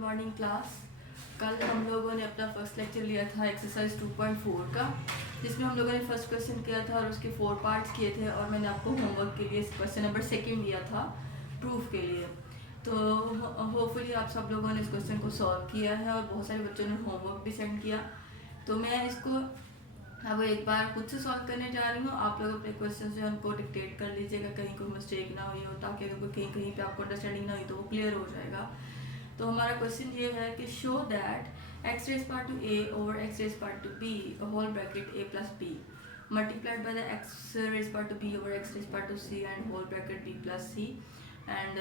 Morning class. कल हम लोगों ने अपना फर्स्ट लेक्चर लिया था एक्सरसाइज 2.4 का, जिसमें हम लोगों ने फर्स्ट क्वेश्चन किया था और उसके 4 पार्ट्स किए थे और मैंने आपको होमवर्क के लिए क्वेश्चन नंबर 2 दिया था प्रूफ के लिए। तो होपफुली आप सब लोगों ने इस क्वेश्चन को सॉल्व किया है और बहुत सारे बच्चों ने होमवर्क भी सेंड किया। तो मैं इसको अब एक बार खुद से सॉल्व करने जा रही हूँ। आप लोग अपने क्वेश्चन जो है उनको डिक्टेट कर लीजिएगा, कहीं कोई मिस्टेक ना हुई हो, ताकि अगर कोई कहीं कहीं पे आपको अंडरस्टैंडिंग ना हुई तो वो क्लियर हो जाएगा। तो हमारा क्वेश्चन ये है कि show that x raise part to a over x raise part to b whole bracket a plus b multiplied by the x raise part to b over x raise part to c and whole bracket b plus c and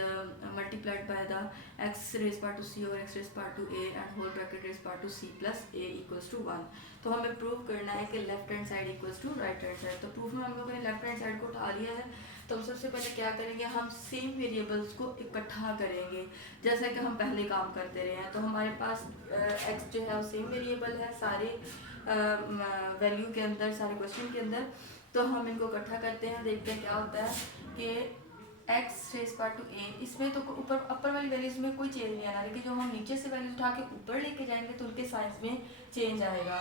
multiplied by the x raised part to c over x raised part to a and whole bracket raised part to c plus a equals to 1। तो हमें prove करना है कि left hand side equals to right hand side. तो proof में हम लोगों ने लेफ्ट हैंड साइड को उठा लिया है। तो हम सबसे पहले क्या करेंगे, हम सेम वेरिएबल्स को इकट्ठा करेंगे जैसा कि हम पहले काम करते रहे हैं। तो हमारे पास x जो है वो सेम वेरिएबल है सारे वैल्यू के अंदर, सारे क्वेश्चन के अंदर। तो हम इनको इकट्ठा करते हैं, देखते हैं क्या होता है कि एक्स रेज पार्ट टू ए, इसमें तो ऊपर अपर वाली वैल्यूज में कोई चेंज नहीं आना, लेकिन जो हम नीचे से वैल्यूज उठा के ऊपर लेके जाएंगे तो उनके साइंस में चेंज आएगा।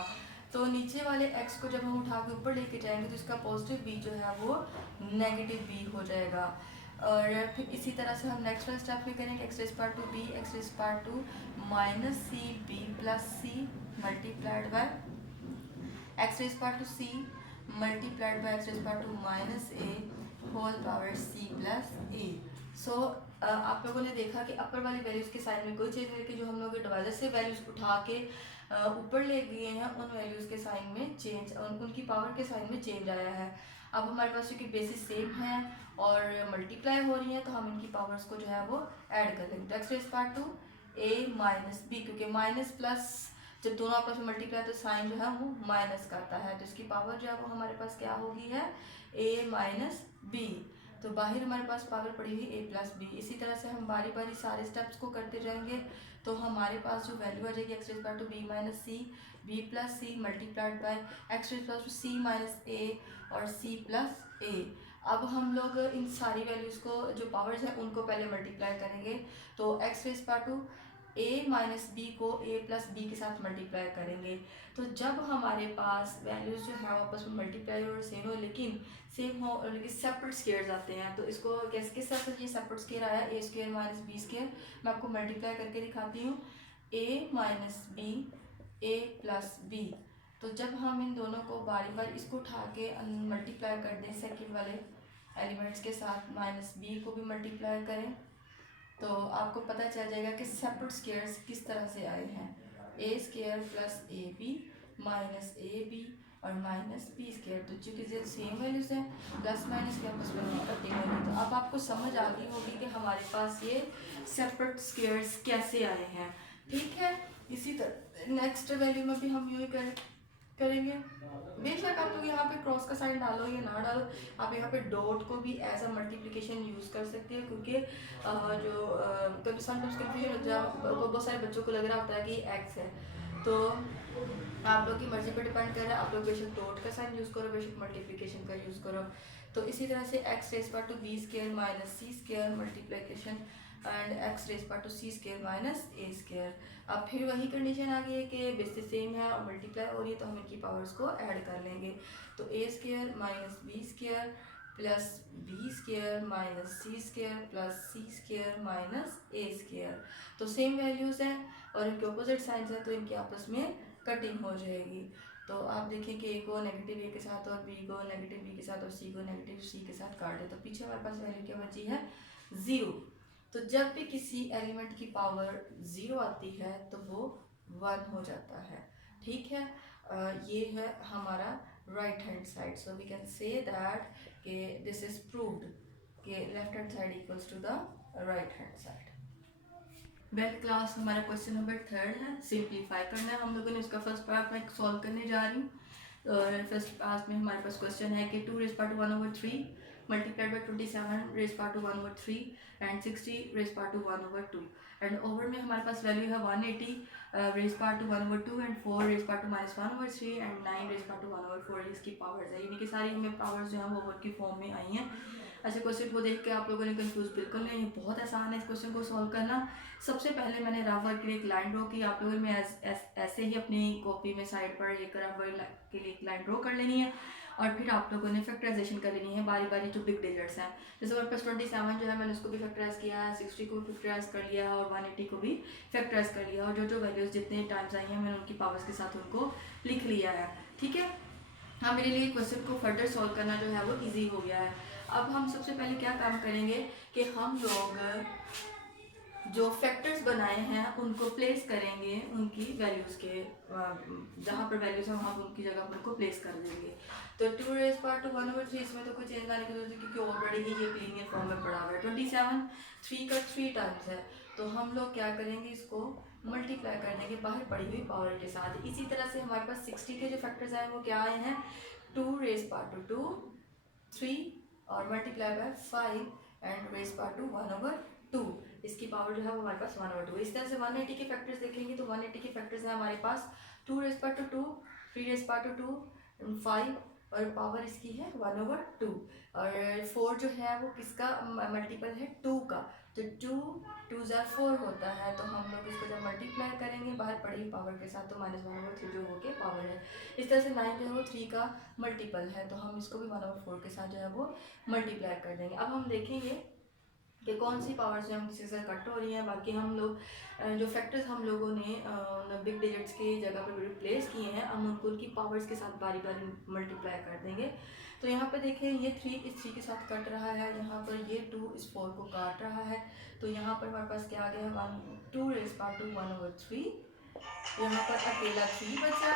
तो नीचे वाले एक्स को जब हम उठा के ऊपर लेके जाएंगे तो इसका पॉजिटिव बी जो है वो नेगेटिव बी हो जाएगा। और फिर इसी तरह से हम नेक्स्ट वाले स्टेप में करेंगे x raise part to b x raise part two minus c b plus c multiplied by x raise part to c multiplied by x raise part two minus a whole power c plus a. So आप लोगों ने देखा कि अपर वाली values के sign में कोई change नहीं, कि जो हम लोग डिवाइजर से वैल्यूज़ उठा के ऊपर ले गए हैं उन वैल्यूज़ के साइन में चेंज, उनकी पावर के साइन में चेंज आया है। अब हमारे पास क्योंकि बेसिस सेम है और मल्टीप्लाई हो रही है तो हम इनकी पावर्स को जो है वो ऐड कर लेंगे। तो x raise part to A minus B, क्योंकि माइनस प्लस जब दोनों आपस में मल्टीप्लाई तो साइन जो है वो माइनस करता है, तो इसकी पावर जो है वो हमारे पास क्या होगी है a माइनस बी। तो बाहर हमारे पास पावर पड़ी हुई a प्लस बी। इसी तरह से हम बारी बारी सारे स्टेप्स को करते जाएंगे। तो हमारे पास जो वैल्यू आ जाएगी x raise power to b minus c b plus c multiplied by x raise power to c minus a और सी प्लस ए। अब हम लोग इन सारी वैल्यूज़ को जो पावर्स हैं उनको पहले मल्टीप्लाई करेंगे। तो x raise power to a minus b को a प्लस बी के साथ मल्टीप्लाई करेंगे। तो जब हमारे पास वैल्यूज़ जो है आपस में मल्टीप्लाई और सेम हो, लेकिन सेम हो और लेकिन सेपरेट स्केयर्स आते हैं, तो इसको कैसे किस तरह से ये सेपरेट स्केयर आया a square minus b square, मैं आपको मल्टीप्लाई करके दिखाती हूँ। a minus b a plus b. तो जब हम इन दोनों को बारी बारी इसको उठा के मल्टीप्लाई कर दें सेकेंड वाले एलिमेंट्स के साथ, माइनस बी को भी मल्टीप्लाई करें, तो आपको पता चल जाएगा कि सेपरेट स्केयर्स किस तरह से आए हैं। A square plus a b minus a b और माइनस बी स्केयर। तो चूँकि सेम वैल्यूज़ हैं प्लस माइनस के आपस में कटिंग होगी, तो अब आपको समझ आ गई होगी कि हमारे पास ये सेपरेट स्केयर्स कैसे आए हैं। ठीक है, इसी तरह नेक्स्ट वैल्यू में भी हम यूँ करेंगे। बेशक आप लोग यहाँ पे क्रॉस का साइन डालो या ना डालो, आप यहाँ पे डॉट को भी एज अ मल्टीप्लिकेशन यूज़ कर सकते हैं, क्योंकि जो कभी समटाइम्स कन्फ्यूजन हो जाए, बहुत सारे बच्चों को लग रहा होता है कि एक्स है। तो आप लोग की मर्जी पर डिपेंड कर रहा है, आप लोग बेशक डॉट का साइन यूज़ करो, बेशक मल्टीप्लिकेशन का यूज़ करो। तो इसी तरह से x raise power to b square minus c square multiplication and x raise power to c square minus a square. अब फिर वही कंडीशन आ गई है कि बेसिस सेम है और मल्टीप्लाई हो रही है, तो हम इनकी पावर्स को ऐड कर लेंगे। तो a square minus b square plus b square minus c square plus c square minus a square. तो सेम वैल्यूज़ हैं और इनके ऑपोजिट साइंस हैं, तो इनकी आपस में कटिंग हो जाएगी। तो आप देखें कि ए को नेगेटिव ए के साथ और बी को नेगेटिव बी के साथ और सी को नेगेटिव सी के साथ काट दे, तो पीछे हमारे पास वैल्यू क्या बची है 0। तो जब भी किसी एलिमेंट की पावर 0 आती है तो वो 1 हो जाता है। ठीक है, ये है हमारा right hand side. So we can say that कि दिस इज प्रूव्ड कि left hand side equals to the right hand side. Well class, हमारा क्वेश्चन नंबर 3 है, सिंप्लीफाई करना है हम लोगों ने। उसका फर्स्ट पार्ट मैं सॉल्व करने जा रही हूँ। और फर्स्ट पार्ट में हमारे पास क्वेश्चन है कि 2 raise power to 1/3 multiplied by 27 raise power to 1/3 and 60 raise power to 1/2 and over में हमारे पास वैल्यू है 180 raise power to 1/2 and 4 raise power to -1/3 and 9 raise power to 1/4 इसकी पावर्स है, यानी कि सारी हमें पावर्स जो है वो वर्ड की फॉर्म में आई हैं। ऐसे क्वेश्चन को देख के आप लोगों ने कंफ्यूज बिल्कुल नहीं, ये बहुत आसान है इस क्वेश्चन को सॉल्व करना। सबसे पहले मैंने रफ वर्क के लिए एक लाइन ड्रॉ की, आप लोगों ने ऐसे ही अपनी कॉपी में साइड पर एक रफ वर्क के लिए एक लाइन ड्रॉ कर लेनी है और फिर आप लोगों ने फैक्टराइजेशन कर लेनी है बारी बारी जो बिग डिजिट्स हैं। जैसे हमारे पास 27 जो है मैंने उसको भी फैक्टराइज किया है, 60 को भी फैक्टराइज कर लिया है और 180 को भी फैक्टराइज कर लिया, और जो जो वैल्यूज़ जितने टाइम्स आई हैं मैंने उनकी पावर्स के साथ उनको लिख लिया है। ठीक है, हाँ, मेरे लिए क्वेश्चन को फर्दर सॉल्व करना जो है वो इजी हो गया है। अब हम सबसे पहले क्या काम करेंगे कि हम लोग जो फैक्टर्स बनाए हैं उनको प्लेस करेंगे उनकी वैल्यूज़ के, जहाँ पर वैल्यूज़ है वहाँ पर उनकी जगह पर उनको प्लेस कर देंगे। तो 2 रेज पावर टू 1/3 इसमें तो कोई चेंज लाने की जरूरत है क्योंकि ऑलरेडी ही ये लीनियर फॉर्म में पड़ा हुआ है। 27 3 का 3 टाइम्स है, तो हम लोग क्या करेंगे, इसको मल्टीप्लाई कर देंगे बाहर पड़ी हुई पावर के साथ। इसी तरह से हमारे पास 60 के जो फैक्टर्स आए वो क्या आए हैं, 2 रेज पावर टू 3 और multiply by 5 and raise power to 1/2, इसकी पावर जो है वो हमारे पास 1/2। इस तरह से 180 के फैक्टर्स देखेंगे तो 180 के फैक्टर्स हैं हमारे पास 2 raise power to 2, 3 raise power to 2, 5 और पावर इसकी है 1/2। और 4 जो है वो किसका मल्टीपल है, 2 का, तो 2 2 ज़ा 4 होता है, तो हम लोग इसको जब मल्टीप्लाई करेंगे बाहर पड़ी पावर के साथ तो -1/3 जो हो के पावर है। इस तरह से 9 जो है वो 3 का मल्टीपल है, तो हम इसको भी 1/4 के साथ जो है वो मल्टीप्लाई कर देंगे। अब हम देखेंगे कि कौन सी पावर्स जो हम किसी से कट हो रही हैं। बाकी हम लोग जो फैक्टर्स हम लोगों ने बिग डिजिट्स की जगह पर रिप्लेस किए हैं हम उनको उनकी पावर्स के साथ बारी बारी मल्टीप्लाई कर देंगे। तो यहाँ पर देखें ये 3 इस 3 के साथ कट रहा है, यहाँ पर ये 2 इस 4 को काट रहा है, तो यहाँ पर हमारे पास क्या आ गया है 2 रेज पावर टू 1/3, यहाँ पर अकेला 3 बचा।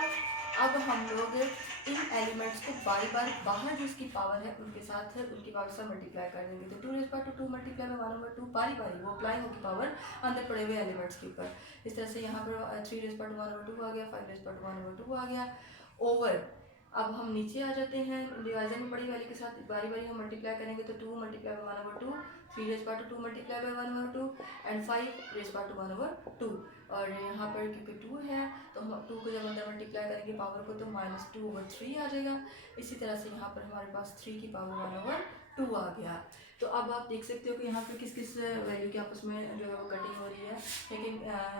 अब हम लोग इन एलिमेंट्स को बारी बारी बाहर जो इसकी पावर है उनके साथ उनकी पावर से मल्टीप्लाई कर देंगे। तो 2 raise power to 2 multiply by 1/2 बारी बारी वो अप्लाई होगी पावर अंदर पड़े हुए एलिमेंट्स के ऊपर। इस तरह से यहाँ पर 3 रेज पावर टू 1/2 आ गया, 5 रेज पावर टू 1/2 आ गया ओवर। अब हम नीचे आ जाते हैं, डिवाइजर में बड़ी वाली के साथ बारी बारी हम मल्टीप्लाई करेंगे, तो 2 multiply by 1/2, 3 raise power to 2 multiply by 1/2 and 5 raise power to 1/2। और यहाँ पर क्योंकि 2 है तो हम 2 को जब अंदर मल्टीप्लाई करेंगे पावर को तो -2/3 आ जाएगा। इसी तरह से यहाँ पर हमारे पास 3 की पावर 1/2 आ गया। तो अब आप देख सकते हो कि यहाँ पर किस किस वैल्यू की आपस में जो है वो कटिंग हो रही है, लेकिन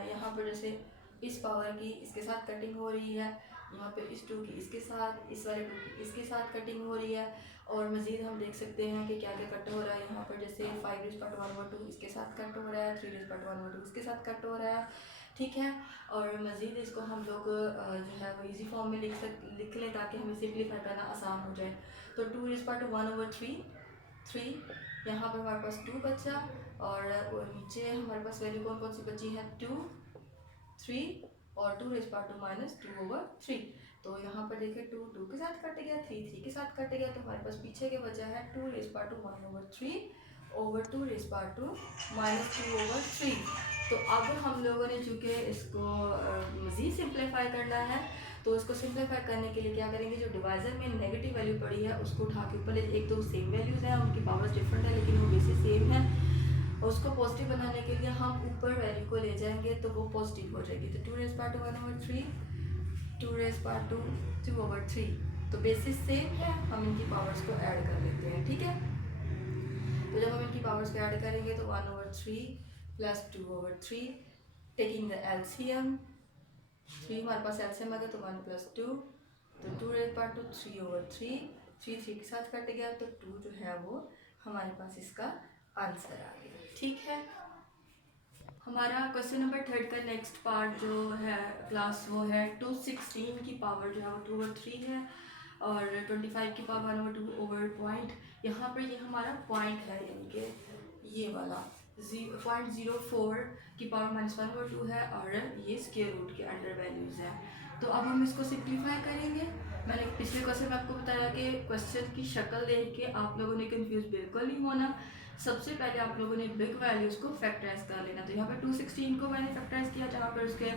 यहाँ पर जैसे इस पावर की इसके साथ कटिंग हो रही है, यहाँ पे इस 2 की इसके साथ, इस वाले 2 की इसके साथ कटिंग हो रही है। और मज़ीद हम देख सकते हैं कि क्या क्या कट हो रहा है, यहाँ पर जैसे 5 रेज पावर टू 1/2 इसके साथ कट हो रहा है, 3 रेज पावर टू 1/2 इसके साथ कट हो रहा है। ठीक है, और मज़ीद इसको हम लोग जो है वो इजी फॉर्म में लिख लें ताकि हमें सिंप्लीफाई करना आसान हो जाए। तो 2 रेज पावर टू 1/3, 3, यहाँ पर हमारे पास 2 बचा, और नीचे हमारे पास वैल्यू कौन कौन सी बची है, 2, 3 और 2 रेज पावर टू -2/3। तो यहाँ पर देखिए 2 2 के साथ कट गया, 3 3 के साथ कट गया, तो हमारे पास पीछे के बचा है 2 raise power to 1/3 over 2 raise power to -2/3। तो अब हम लोगों ने चूँकि इसको मज़ीद सिंप्लीफाई करना है, तो इसको सिंप्लीफाई करने के लिए क्या करेंगे, जो डिवाइजर में नेगेटिव वैल्यू पड़ी है उसको उठा के ऊपर, एक तो सेम वैल्यूज़ हैं उनकी पावर्स डिफरेंट है लेकिन वो बेसिस सेम है, उसको पॉजिटिव बनाने के लिए हम ऊपर वैल्यू को ले जाएंगे तो वो पॉजिटिव हो जाएगी। तो 2 raise power to 1/3, 2 raise power to 2/3, तो बेसिस सेम है, हम इनकी पावर्स को ऐड कर लेते हैं। ठीक है, तो जब हम इनकी पावर्स को ऐड करेंगे तो 1/3 प्लस 2/3, टेकिंग द एलसीएम, 3 हमारे पास एलसीएम आ गया तो 1 + 2, तो 2 रेज पावर टू 3/3, 3 3 के साथ कट गया तो 2 जो है वो हमारे पास इसका आंसर आ गया। ठीक है, हमारा क्वेश्चन नंबर 3 का नेक्स्ट पार्ट जो है क्लास वो है 216 की पावर जो है वो 2/3 है और 25 की पावर 1/2 ओवर पॉइंट। यहाँ पर ये हमारा पॉइंट है, यानी कि ये वाला 0.04 की पावर -1/2 है और ये स्क्वायर रूट के अंडर वैल्यूज़ है। तो अब हम इसको सिंप्लीफाई करेंगे। मैंने पिछले क्वेश्चन में आपको बताया कि क्वेश्चन की शक्ल देख के आप लोगों ने कंफ्यूज बिल्कुल नहीं होना। सबसे पहले आप लोगों ने बिग वैल्यूज़ को फैक्टराइज कर लेना। तो यहाँ पर 216 को मैंने फैक्टराइज किया, जहाँ पर उसके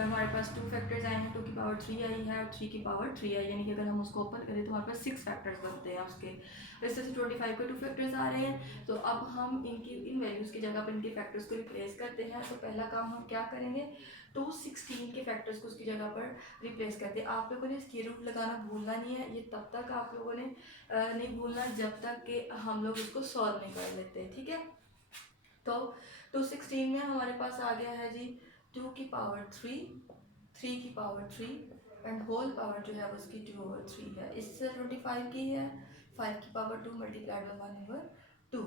हमारे पास 2 फैक्टर्स आए हैं, 2 की पावर 3 आई है और 3 की पावर 3 आई, यानी कि अगर हम उसको ओपन करें तो हमारे पास 6 फैक्टर्स बनते हैं उसके। इस तरह से 25 के 2 फैक्टर्स आ रहे हैं। तो अब हम इन वैल्यूज़ की जगह पर इनके फैक्टर्स को रिप्लेस करते हैं। तो पहला काम हम क्या करेंगे, तो 16 के फैक्टर्स को उसकी जगह पर रिप्लेस कर दिया। आप लोगों ने स्क्वायर रूट लगाना भूलना नहीं है, ये तब तक आप लोगों ने नहीं भूलना जब तक कि हम लोग इसको सॉल्व नहीं कर लेते, ठीक है। तो 216 में हमारे पास आ गया है जी 2 की पावर 3, 3 की पावर 3 एंड होल पावर जो है वो उसकी 2/3 है। इससे 25 की है 5 की पावर 2 मल्टीप्लाइड बाई 1/2।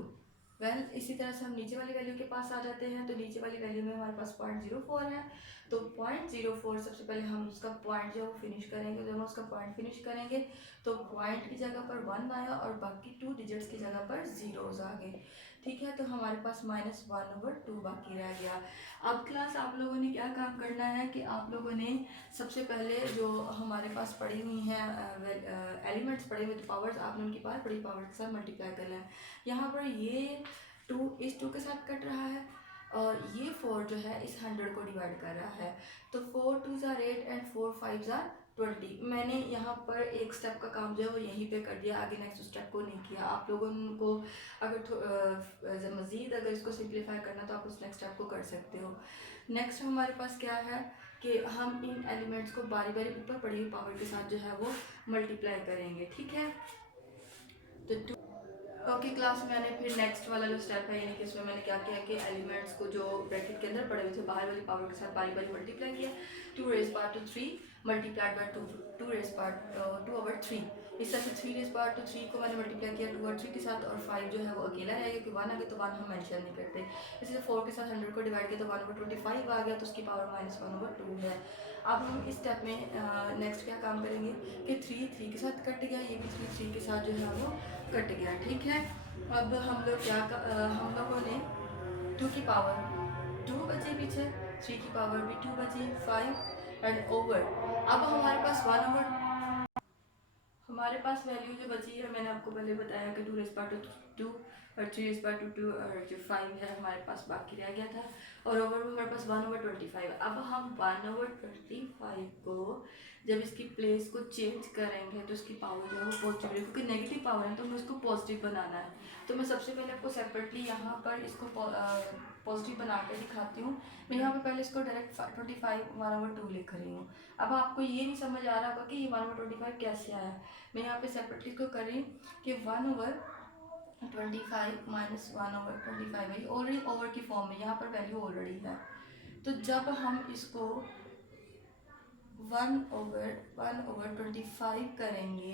वेल इसी तरह से हम नीचे वाली वैल्यू के पास आ जाते हैं। तो नीचे वाली वैल्यू में हमारे पास 0.04 है। तो 0.04 सबसे पहले हम उसका पॉइंट जो है वो फिनिश करेंगे। जब हम उसका पॉइंट फिनिश करेंगे तो पॉइंट की जगह पर 1 आया और बाकी 2 डिजिट्स की जगह पर जीरोस आ गए, ठीक है। तो हमारे पास -1/2 बाकी रह गया। अब क्लास आप लोगों ने क्या काम करना है कि आप लोगों ने सबसे पहले जो हमारे पास पड़ी हुई हैं एलिमेंट्स पड़े हुए, तो पावर्स आपने उनकी बार बड़ी पावर के साथ मल्टीप्लाई करना है। यहाँ पर ये 2 इस 2 के साथ कट रहा है और ये 4 जो है इस 100 को डिवाइड कर रहा है। तो 4 2 ज़ार 8 एंड 4 5 ज़ार 20। मैंने यहाँ पर एक स्टेप का काम जो है वो यहीं पे कर दिया, आगे नेक्स्ट स्टेप को नहीं किया। आप लोगों को अगर मज़ीद अगर इसको सिंप्लीफाई करना तो आप उस नेक्स्ट स्टेप को कर सकते हो। नेक्स्ट हमारे पास क्या है कि हम इन एलिमेंट्स को बारी बारी ऊपर पड़ी हुई पावर के साथ जो है वो मल्टीप्लाई करेंगे, ठीक है। तो ओके क्लास मैंने फिर नेक्स्ट वाला जो स्टेप है, यानी कि इसमें मैंने क्या किया कि एलिमेंट्स को जो ब्रैकेट के अंदर पड़े हुए थे बाहर वाली पावर के साथ बारी बारी मल्टीप्लाई किया। 2 raise power to 3 multiplied by 2 raise power 2/3। इस तरह से 3 रेज़ पावर टू 3 को मैंने मल्टीप्लाई किया 2/3 के साथ और 5 जो है वो अकेला रहेगा क्योंकि 1 आ गया तो 1 हम मेंशन नहीं करते। इसलिए 4 के साथ 100 को डिवाइड किया तो 1/25 आ गया, तो उसकी पावर -1/2 है। अब हम इस स्टेप में नेक्स्ट क्या काम करेंगे कि 3 के साथ कट गया, ये भी 3 के साथ जो है वो कट गया, ठीक है। अब हम लोग हम लोगों ने 2 की पावर 2 बची पीछे, 3 की पावर भी 2 बची, 5 एंड ओवर। अब हमारे पास हमारे पास वैल्यू जो बची है मैंने आपको पहले बताया कि 2 रेज़ पावर टू 2 और 3 रेज़ पावर टू 2 और जो 5 है हमारे पास बाकी रह गया था और ओवर में हमारे पास 1/25। अब हम 1/25 को जब इसकी प्लेस को चेंज करेंगे तो इसकी पावर जो है वो पॉजिटिव है, क्योंकि नेगेटिव पावर है तो हमें उसको पॉजिटिव बनाना है। तो मैं सबसे पहले आपको सेपरेटली यहाँ पर इसको पॉजिटिव बना कर दिखाती हूँ। मैं यहाँ पे पहले इसको डायरेक्ट 25 1/2 लिख रही हूँ। अब आपको ये नहीं समझ आ रहा होगा कि ये 1/25 कैसे आया। मैं यहाँ पे सेपरेटली इसको कर रही हूँ कि 1/25 माइनस 1/25 है, ऑलरेडी ओवर की फॉर्म में यहाँ पर वैल्यू ऑलरेडी है। तो जब हम इसको 1/25 करेंगे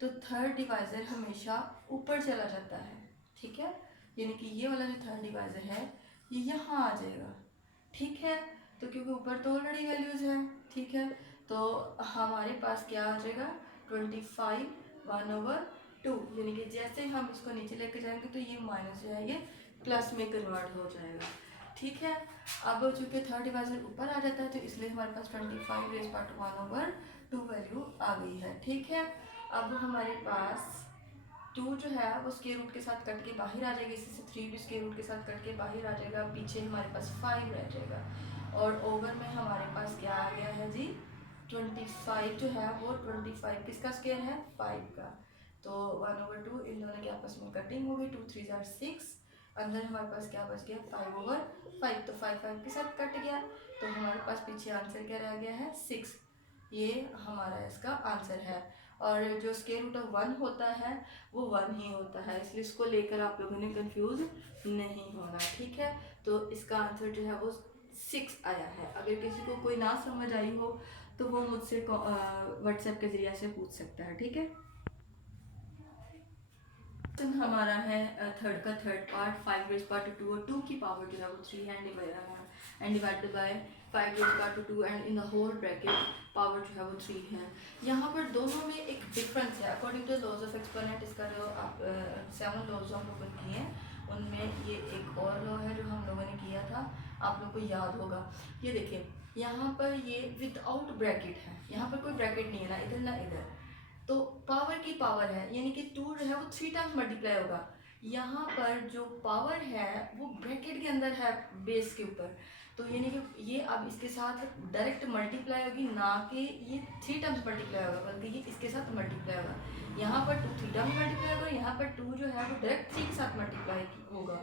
तो थर्ड डिवाइज़र हमेशा ऊपर चला जाता है, ठीक है। यानी कि ये वाला जो थर्ड डिवाइज़र है ये यहाँ आ जाएगा, ठीक है। तो क्योंकि ऊपर तो ऑलरेडी वैल्यूज़ है, ठीक है। तो हमारे पास क्या आ जाएगा 25 1/2, यानी कि जैसे हम इसको नीचे लेके जाएंगे तो ये माइनस जो है ये प्लस में कन्वर्ट हो जाएगा, ठीक है। अब चूँकि थर्ड डिवाइज़र ऊपर आ जाता है तो इसलिए हमारे पास 25 रेज़ पावर 1/2 वैल्यू आ गई है, ठीक है। अब हमारे पास 2 जो है वो स्क्वायर रूट के साथ कट के बाहर आ जाएगी, इसी से 3 भी स्क्वायर रूट के साथ कट के बाहर आ जाएगा, पीछे हमारे पास 5 रह जाएगा और ओवर में हमारे पास क्या आ गया है जी 25 जो है वो 25 किसका स्क्वायर है 5 का। तो 1/2 इन दोनों की आपस में कटिंग हो गई, 2 3 ज़ार 6, अंदर हमारे पास क्या बच गया 5/5। तो 5 के साथ कट गया तो हमारे पास पीछे आंसर क्या रह गया है 6। ये हमारा इसका आंसर है। और जो स्क्वायर रूट ऑफ 1 होता है वो 1 ही होता है, इसलिए इसको लेकर आप लोगों ने कंफ्यूज नहीं होना, ठीक है। तो इसका आंसर जो है वो 6 आया है। अगर किसी को कोई ना समझ आई हो तो वो मुझसे व्हाट्सएप के ज़रिए से पूछ सकता है, ठीक है। तो हमारा है थर्ड का third part 5 raise power to 2 और 2 की पावर जो है वो 3 and divided by 5 raise power to 2 and in the whole bracket power जो है वो 3 है। यहाँ पर दोनों में एक डिफरेंस है according to laws of exponent. इसका जो आप 7 लॉज हम लोगों ने किए हैं उनमें ये एक और लॉ है जो हम लोगों ने किया था, आप लोग को याद होगा। ये देखिए यहाँ पर ये विदाउट ब्रैकेट है, यहाँ पर कोई ब्रैकेट नहीं है ना इधर ना इधर, तो पावर की पावर है यानी कि 2 जो है वो 3 टाइम्स मल्टीप्लाई होगा। यहाँ पर जो पावर है वो ब्रैकेट के अंदर है बेस के ऊपर, तो यानी कि ये अब इसके साथ डायरेक्ट मल्टीप्लाई होगी, ना कि ये 3 टाइम्स मल्टीप्लाई होगा बल्कि ये इसके साथ मल्टीप्लाई होगा। यहाँ पर 2 3 टाइम्स मल्टीप्लाई होगा, यहाँ पर 2 जो है वो डायरेक्ट 3 के साथ मल्टीप्लाई होगा।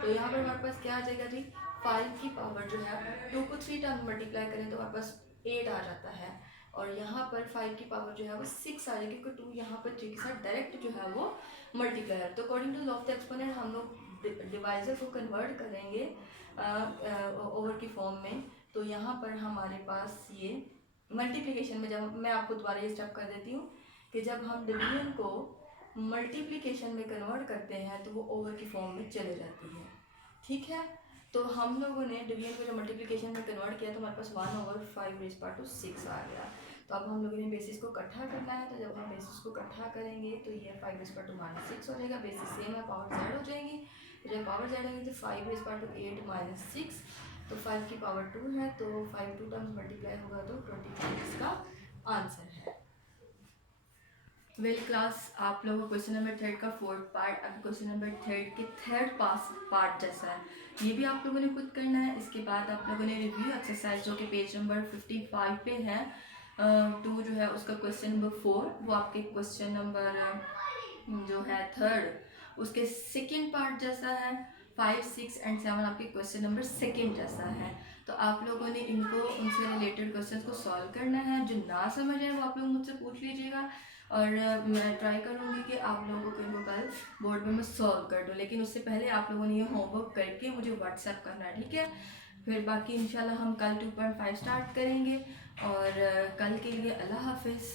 तो यहाँ पर हमारे पास क्या आ जाएगा जी 5 की पावर जो है 2 को 3 टाइम मल्टीप्लाई करें तो हमारे पास 8 आ जाता है, और यहाँ पर 5 की पावर जो है वो 6 आ जाएगी, क्योंकि 2 यहाँ पर 3 के साथ डायरेक्ट जो है वो मल्टीप्लाई है। तो according to law of the exponent हम लोग डिवाइजर को कन्वर्ट करेंगे ओवर की फॉर्म में। तो यहाँ पर हमारे पास ये मल्टीप्लिकेशन में, जब मैं आपको दोबारा ये स्टेप कर देती हूँ कि जब हम डिवीजन को मल्टीप्लिकेशन में कन्वर्ट करते हैं तो वो ओवर की फॉर्म में चले जाती है, ठीक है। तो हम लोगों ने डिवीजन को जब मल्टीप्लिकेशन में कन्वर्ट किया तो हमारे पास 1/5 आ गया। तो अब हम लोगों ने बेसिस को इकट्ठा करना है, तो जब हम बेसिस को इकट्ठा करेंगे तो ये 5/2 -6 हो जाएगा, बेसिस सेम है, पावर जेड हो जाएंगी। तो जब पावर जेड होंगी तो 5/8 - 6, तो 5 की पावर 2 है, तो 5 2 टाइम्स मल्टीप्लाई होगा तो 23 इसका आंसर है। वेल क्लास, आप लोगों को क्वेश्चन नंबर 3 का 4th पार्ट, अब क्वेश्चन नंबर 3 के 3rd पार्ट जैसा है, ये भी आप लोगों ने खुद करना है। इसके बाद आप लोगों ने रिव्यू एक्सरसाइज जो कि पेज नंबर 55 पे है, 2 जो है उसका क्वेश्चन नंबर 4, वो आपके क्वेश्चन नंबर जो है 3rd उसके 2nd पार्ट जैसा है। 5 6 एंड 7 आपके क्वेश्चन नंबर 2nd जैसा है। तो आप लोगों ने इनको उनसे रिलेटेड क्वेश्चन को सॉल्व करना है। जो ना समझ आए वो आप लोग मुझसे पूछ लीजिएगा, और मैं ट्राई करूँगी कि आप लोगों को इनको कल बोर्ड में मैं सॉल्व कर दूँ, लेकिन उससे पहले आप लोगों ने ये होमवर्क करके मुझे व्हाट्सएप करना है, ठीक है। फिर बाकी इंशाल्लाह हम कल 2.5 स्टार्ट करेंगे, और कल के लिए अल्लाह हाफिज़।